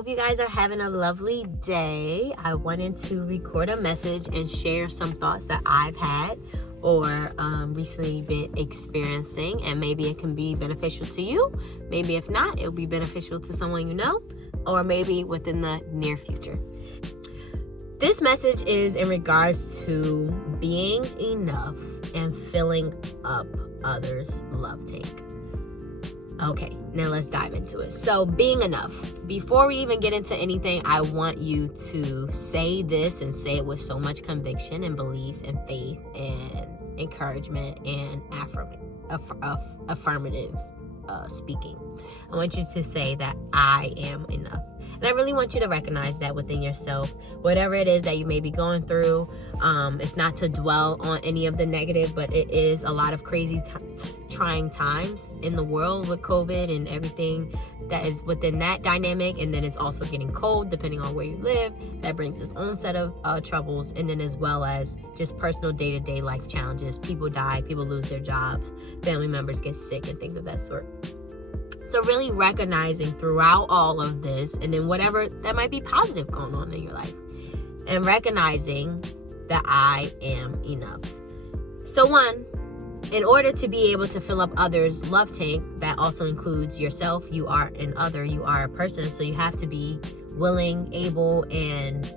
hope you guys are having a lovely day. I wanted to record a message and share some thoughts that I've had or recently been experiencing, and maybe it can be beneficial to you. Maybe if not, it'll be beneficial to someone you know, or maybe within the near future. This message is in regards to being enough and filling up others' love tank. Okay, now let's dive into it. So, being enough. Before we even get into anything, I want you to say this and say it with so much conviction and belief and faith and encouragement and affirmative speaking. I want you to say that I am enough. And I really want you to recognize that within yourself. Whatever it is that you may be going through, it's not to dwell on any of the negative, but it is a lot of crazy trying times in the world with COVID and everything that is within that dynamic. And then it's also getting cold depending on where you live. That brings its own set of troubles. And then as well as just personal day-to-day life challenges. People die, people lose their jobs, family members get sick and things of that sort. So really recognizing throughout all of this, and then whatever that might be positive going on in your life, and recognizing that I am enough. So one, in order to be able to fill up others' love tank, that also includes yourself. You are an other, you are a person, so you have to be willing, able, and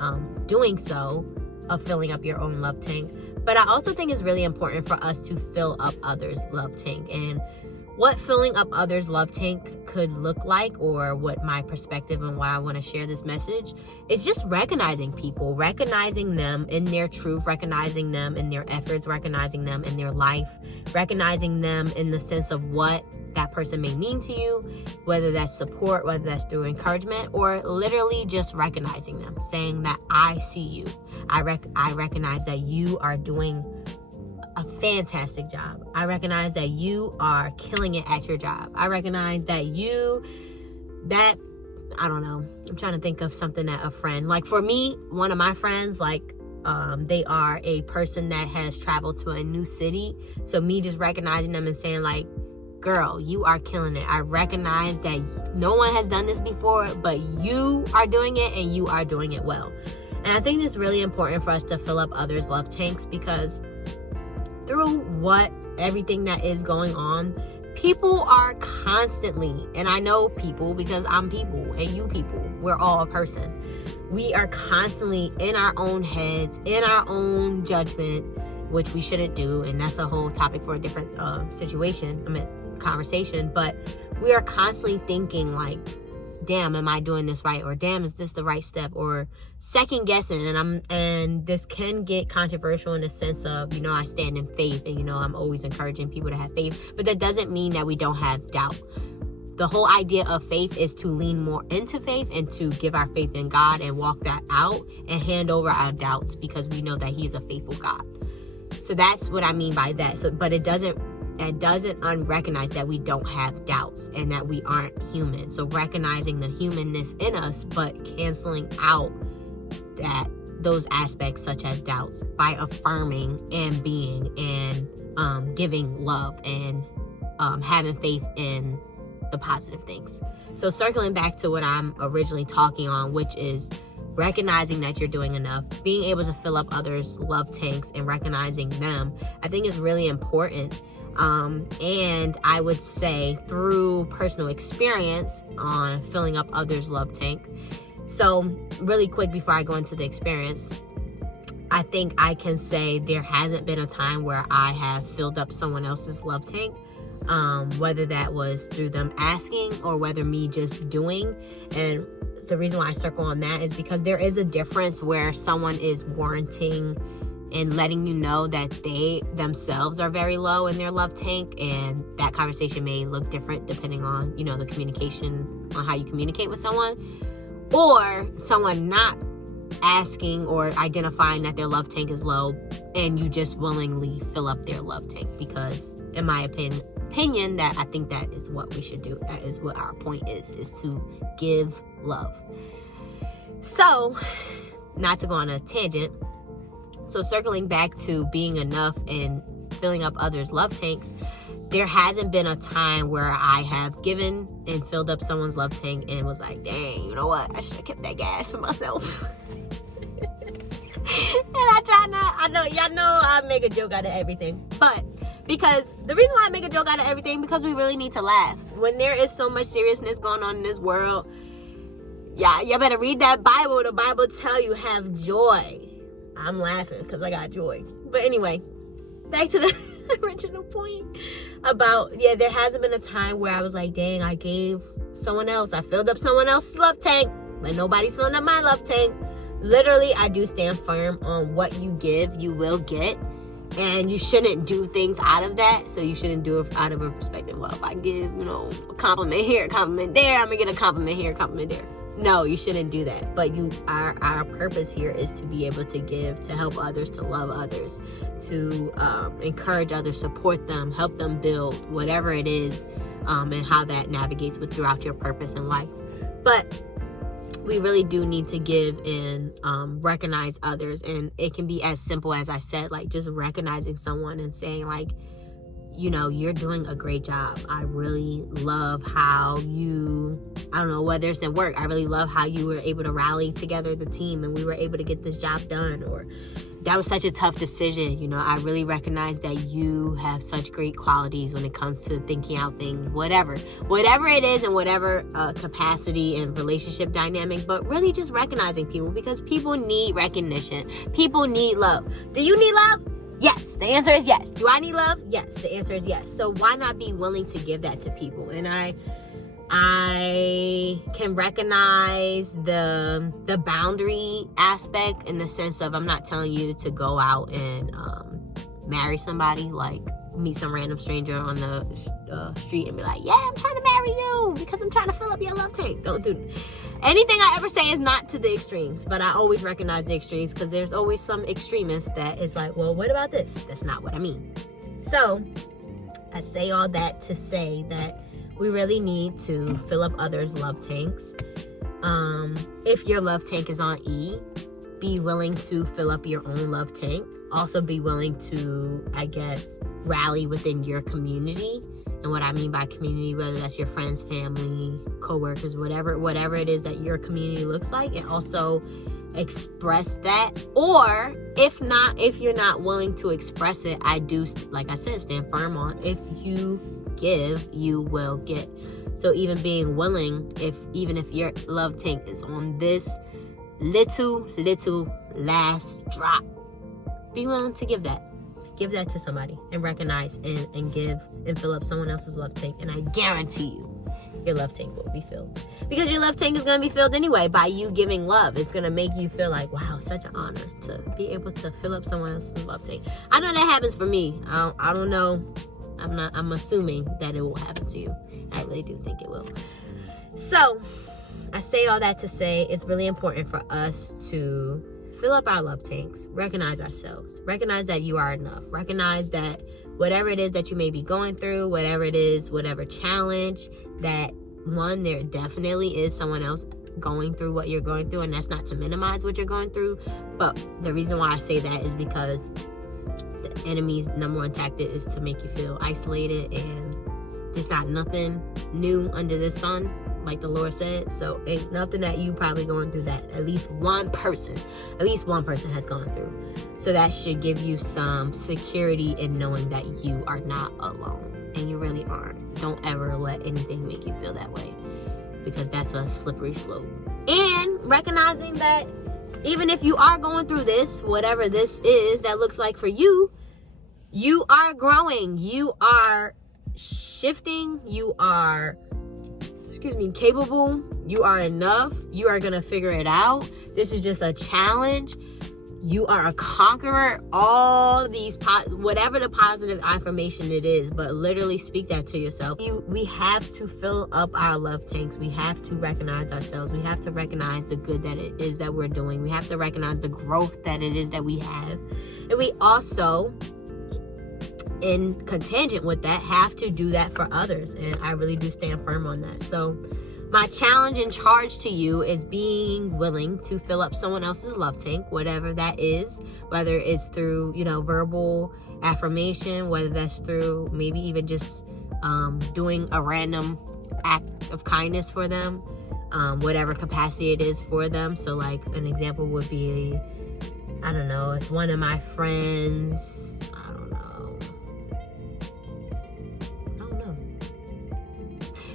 doing so of filling up your own love tank. But I also think it's really important for us to fill up others' love tank. And what filling up others' love tank could look like, or what my perspective and why I want to share this message, is just recognizing people, recognizing them in their truth, recognizing them in their efforts, recognizing them in their life, recognizing them in the sense of what that person may mean to you, whether that's support, whether that's through encouragement, or literally just recognizing them, saying that I see you. I recognize that you are doing a fantastic job. I recognize that you are killing it at your job. I recognize that I don't know. I'm trying to think of something that a friend, like for me, one of my friends, they are a person that has traveled to a new city. So me just recognizing them and saying like, girl, you are killing it. I recognize that no one has done this before, but you are doing it and you are doing it well. And I think it's really important for us to fill up others' love tanks, because through everything that is going on, people are constantly, and I know people because I'm people and you people, we're all a person. We are constantly in our own heads, in our own judgment, which we shouldn't do. And that's a whole topic for a different conversation. But we are constantly thinking like, damn, am I doing this right? Or damn, is this the right step? Or second guessing. And this can get controversial in the sense of, I stand in faith and, I'm always encouraging people to have faith, but that doesn't mean that we don't have doubt. The whole idea of faith is to lean more into faith and to give our faith in God and walk that out and hand over our doubts, because we know that He is a faithful God. So that's what I mean by that. So, but it doesn't unrecognize that we don't have doubts and that we aren't human. So recognizing the humanness in us, but canceling out those aspects such as doubts by affirming and being and giving love and having faith in the positive things. So circling back to what I'm originally talking on, which is recognizing that you're doing enough, being able to fill up others' love tanks and recognizing them, I think is really important. And I would say through personal experience on filling up others' love tank. So really quick before I go into the experience, I think I can say there hasn't been a time where I have filled up someone else's love tank, whether that was through them asking or whether me just doing. And the reason why I circle on that is because there is a difference where someone is warranting and letting you know that they themselves are very low in their love tank, and that conversation may look different depending on, the communication, on how you communicate with someone, or someone not asking or identifying that their love tank is low and you just willingly fill up their love tank, because in my opinion, that I think that is what we should do. That is what our point is to give love. So, not to go on a tangent, so circling back to being enough and filling up others' love tanks, there hasn't been a time where I have given and filled up someone's love tank and was like, dang, you know what? I should have kept that gas for myself. And I know, y'all know I make a joke out of everything. But because the reason why I make a joke out of everything, because we really need to laugh. When there is so much seriousness going on in this world, y'all better read that Bible. The Bible tell you have joy. I'm laughing because I got joy. But anyway, back to the original point about, there hasn't been a time where I was like, dang, I filled up someone else's love tank, but nobody's filling up my love tank. Literally, I do stand firm on what you give, you will get. And you shouldn't do things out of that. So you shouldn't do it out of a perspective, well, if I give, a compliment here, a compliment there, I'm going to get a compliment here, a compliment there. No, you shouldn't do that. But our purpose here is to be able to give, to help others, to love others, to encourage others, support them, help them build whatever it is, and how that navigates throughout your purpose in life. But we really do need to give and recognize others. And it can be as simple as I said, like just recognizing someone and saying like, you're doing a great job. I really love how whether it's in work, I really love how you were able to rally together the team and we were able to get this job done. Or that was such a tough decision. I really recognize that you have such great qualities when it comes to thinking out things, whatever it is, in whatever capacity and relationship dynamic, but really just recognizing people, because people need recognition. People need love. Do you need love? Yes. The answer is yes. Do I need love? Yes. The answer is yes. So why not be willing to give that to people? And I can recognize the boundary aspect in the sense of, I'm not telling you to go out and marry somebody, like meet some random stranger on the street and be like, yeah, I'm trying to marry you because I'm trying to fill up your love tank. Don't do that. Anything I ever say is not to the extremes, but I always recognize the extremes, because there's always some extremist that is like, well, what about this? That's not what I mean. So I say all that to say that we really need to fill up others' love tanks. If your love tank is on E, be willing to fill up your own love tank. Also be willing to, rally within your community. And what I mean by community, whether that's your friends, family, coworkers, whatever it is that your community looks like, and also express that. Or if you're not willing to express it, I do, like I said, stand firm on, if you give, you will get. So even being willing, even if your love tank is on this little last drop, be willing to give that to somebody and recognize and give and fill up someone else's love tank. And I guarantee you, your love tank will be filled, because your love tank is going to be filled anyway by you giving love. It's going to make you feel like, wow, such an honor to be able to fill up someone else's love tank. I know that happens for me. I don't know. I'm assuming that it will happen to you. I really do think it will. So I say all that to say it's really important for us to fill up our love tanks, recognize ourselves, recognize that you are enough, recognize that whatever it is that you may be going through, whatever it is, whatever challenge, that there definitely is someone else going through what you're going through. And that's not to minimize what you're going through, but the reason why I say that is because the enemy's number one tactic is to make you feel isolated, and there's not nothing new under the sun, like the Lord said. So ain't nothing that you probably going through that at least one person has gone through. So that should give you some security in knowing that you are not alone, and you really aren't. Don't ever let anything make you feel that way, because that's a slippery slope. And recognizing that even if you are going through this, whatever this is that looks like for you, you are growing, you are shifting, you are capable, you are enough, you are gonna figure it out. This is just a challenge. You are a conqueror. All these whatever the positive affirmation it is, but literally speak that to yourself. We have to fill up our love tanks. We have to recognize ourselves. We have to recognize the good that it is that we're doing. We have to recognize the growth that it is that we have. And we also, in contingent with that, have to do that for others. And I really do stand firm on that. So my challenge and charge to you is being willing to fill up someone else's love tank, whatever that is, whether it's through, verbal affirmation, whether that's through maybe even just doing a random act of kindness for them, whatever capacity it is for them. So like an example would be, I don't know, if one of my friends,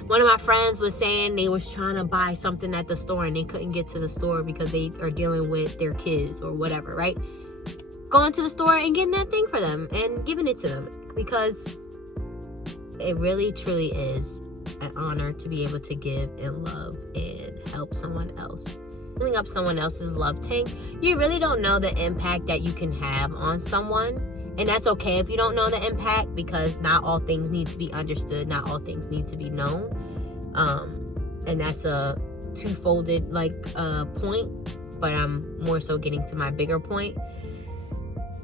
one of my friends was saying they was trying to buy something at the store and they couldn't get to the store because they are dealing with their kids or whatever, right? Going to the store and getting that thing for them and giving it to them, because it really truly is an honor to be able to give and love and help someone else. Filling up someone else's love tank, you really don't know the impact that you can have on someone. And that's okay if you don't know the impact, because not all things need to be understood. Not all things need to be known. And that's a two-folded point, but I'm more so getting to my bigger point.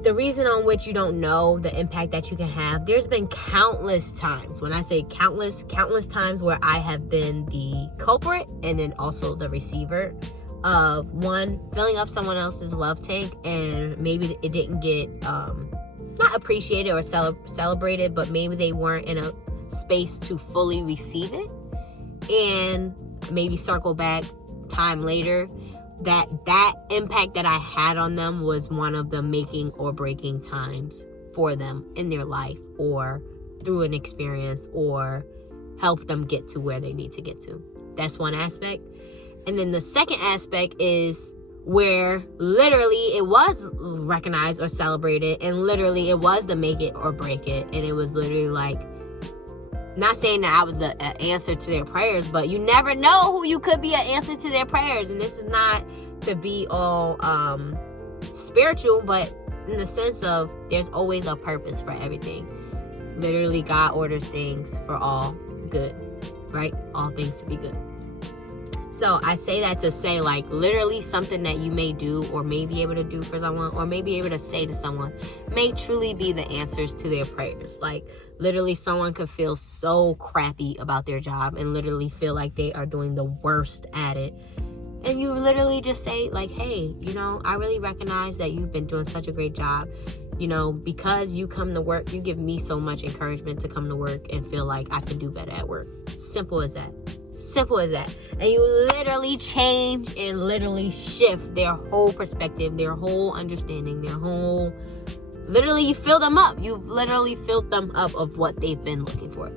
The reason on which you don't know the impact that you can have, there's been countless times, when I say countless times where I have been the culprit and then also the receiver of, one, filling up someone else's love tank, and maybe it didn't get not appreciated or celebrated, but maybe they weren't in a space to fully receive it, and maybe circle back time later, that impact that I had on them was one of the making or breaking times for them in their life, or through an experience, or help them get to where they need to get to. That's one aspect. And then the second aspect is where literally it was recognized or celebrated, and literally it was the make it or break it, and it was literally like, not saying that I was the answer to their prayers, but you never know who you could be an answer to their prayers. And this is not to be all spiritual, but in the sense of there's always a purpose for everything. Literally, God orders things for all good, right? All things to be good. So I say that to say, like, literally something that you may do or may be able to do for someone, or may be able to say to someone, may truly be the answers to their prayers. Like, literally someone could feel so crappy about their job and literally feel like they are doing the worst at it. And you literally just say, like, hey, I really recognize that you've been doing such a great job. Because you come to work, you give me so much encouragement to come to work and feel like I can do better at work. Simple as that. Simple as that. And you literally change and literally shift their whole perspective, their whole understanding, literally you fill them up. You've literally filled them up of what they've been looking for.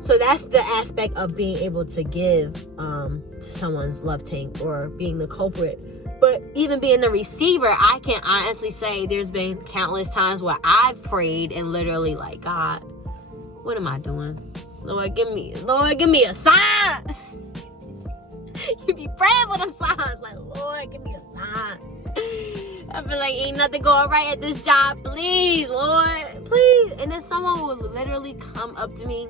So that's the aspect of being able to give to someone's love tank, or being the culprit. But even being the receiver, I can honestly say there's been countless times where I've prayed and literally like, God, what am I doing? Lord, give me a sign. You be praying for them signs, like, Lord, give me a sign. I feel like ain't nothing going right at this job. Please, Lord, please. And then someone will literally come up to me,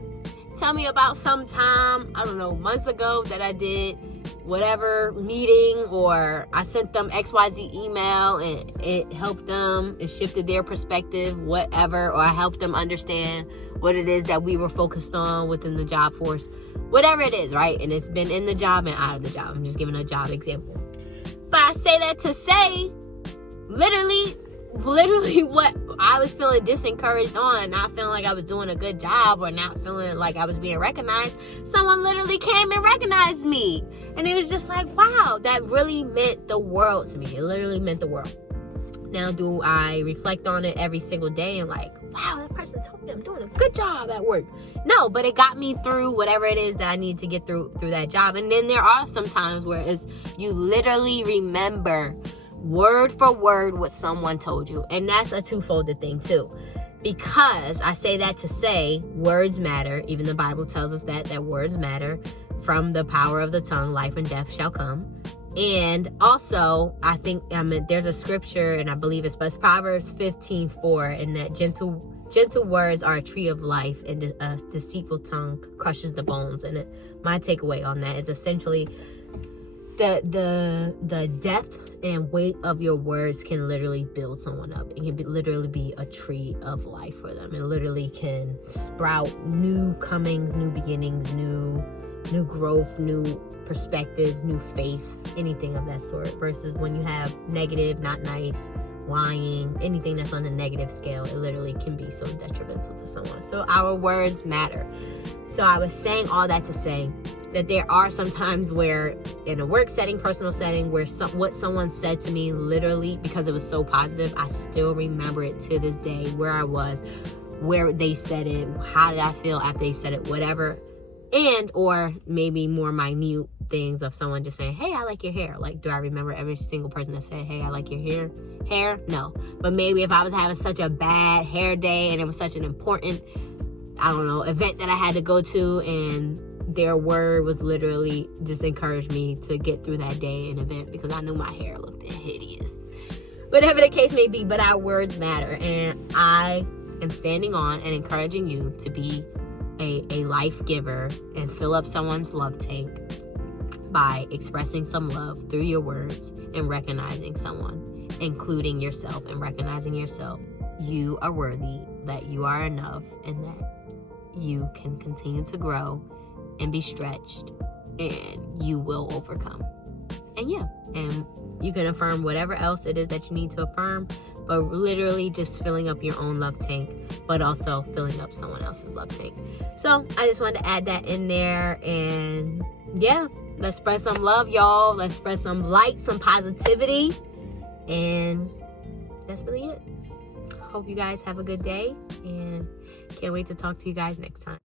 tell me about some time, I don't know, months ago that I did whatever meeting, or I sent them XYZ email and it helped them, it shifted their perspective, whatever, or I helped them understand what it is that we were focused on within the job force, whatever it is, right? And it's been in the job and out of the job. I'm just giving a job example. But I say that to say, literally what I was feeling disencouraged on, not feeling like I was doing a good job, or not feeling like I was being recognized, someone literally came and recognized me. And it was just like, wow, that really meant the world to me. It literally meant the world. Now, do I reflect on it every single day and like, wow, that person told me I'm doing a good job at work? No, but it got me through whatever it is that I need to get through that job. And then there are some times where you literally remember word for word what someone told you. And that's a two-folded thing too. Because I say that to say words matter. Even the Bible tells us that words matter. From the power of the tongue, life and death shall come. And also, I think there's a scripture, and I believe it's Proverbs 15:4, and that gentle words are a tree of life, and a deceitful tongue crushes the bones. And my takeaway on that is essentially the depth and weight of your words can literally build someone up. It can literally be a tree of life for them. It literally can sprout new comings, new beginnings, new growth, new perspectives, new faith, anything of that sort. Versus when you have negative, not nice lying, anything that's on the negative scale. It literally can be so detrimental to someone. So our words matter. So I was saying all that to say that there are some times where in a work setting, personal setting, where what someone said to me, literally, because it was so positive, I still remember it to this day, where I was, where they said it, how did I feel after they said it, whatever. And or maybe more minute things of someone just saying, hey, I like your hair. Like, do I remember every single person that said, hey, I like your hair? No. But maybe if I was having such a bad hair day and it was such an important, I don't know, event that I had to go to, and their word was literally just encouraged me to get through that day and event, because I knew my hair looked hideous. Whatever the case may be, but our words matter. And I am standing on and encouraging you to be a life giver and fill up someone's love tank by expressing some love through your words and recognizing someone, including yourself, and recognizing yourself. You are worthy, that you are enough, and that you can continue to grow and be stretched, and you will overcome. And and you can affirm whatever else it is that you need to affirm, but literally just filling up your own love tank, but also filling up someone else's love tank. So I just wanted to add that in there. And let's spread some love, y'all. Let's spread some light, some positivity. And that's really it. Hope you guys have a good day, and can't wait to talk to you guys next time.